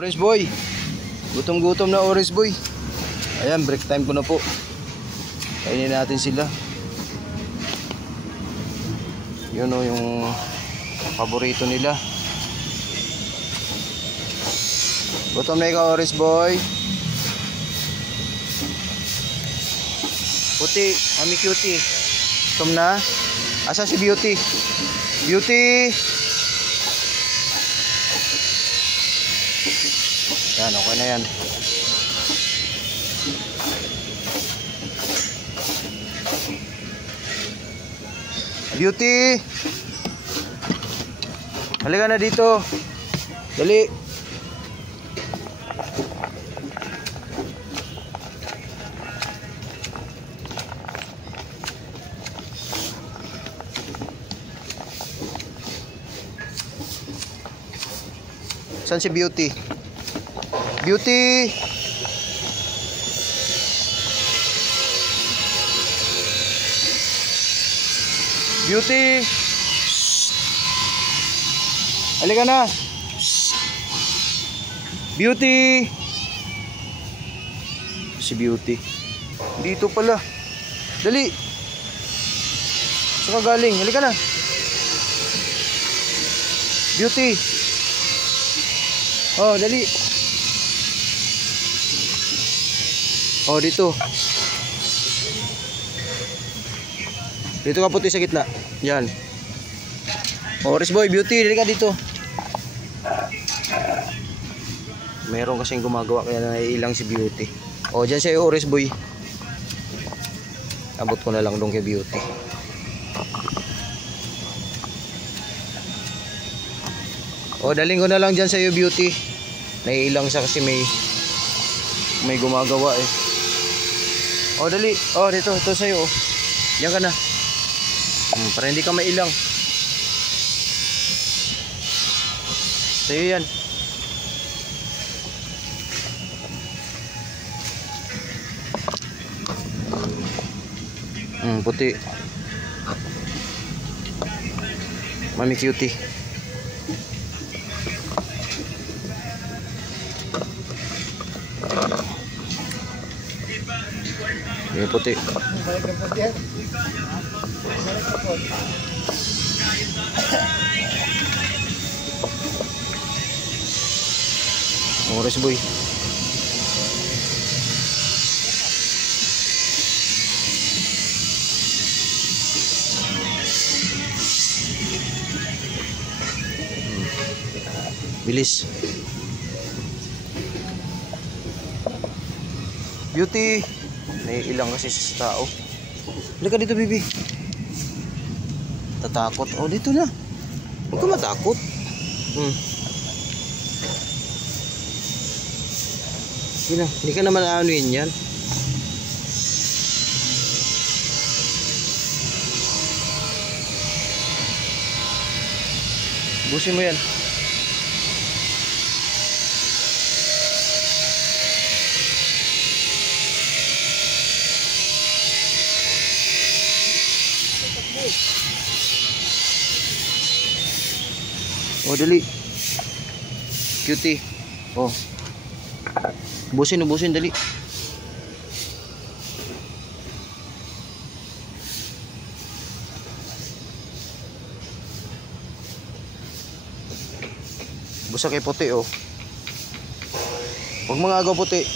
Orange boy. Gutom-gutom na orange boy. Ayan, break time ko na po. Kainin natin sila. Yun o, yung paborito nila. Gutom na ikaw, orange boy. Puti, mami cutie. Gutom na. Asa si Beauty? Beauty! Yan, okay na yan. Beauty! Halika na dito. Dali. Saan si Beauty? Beauty! Beauty! Halika na! Beauty! Si Beauty. Dito pala. Dali! Saan ka galing? Halika na! Beauty! Oh, dali! Oh, dito. Dito ka puti sa gitna. Yan. Orange boy, Beauty, dali ka dito. Meron kasing gumagawa kaya naiilang si Beauty. Oh, dyan siya yung orange boy. Abot ko na lang dong kay Beauty. Oh, daling ko na lang dyan sa iyo, Beauty. Naiilang siya kasi may gumagawa eh. Oh, dali. Oh, dito. Ito sa'yo. Oh. Yan ka na. Para hindi ka mailang. Sa'yo yan. Puti. Mami cutie. Yung puti. Orange boy. Bilis. Beauty. Naiilang kasi sa tao. Halika dito, baby. Tatakot. Oh, dito na. Huwag ka matakot. Hindi ka naman aanuin yan. Busin mo yan. Oh, dali. Cutie. Oh. Ubusin, dali. Busa kay puti, oh. Huwag mga agaw puti.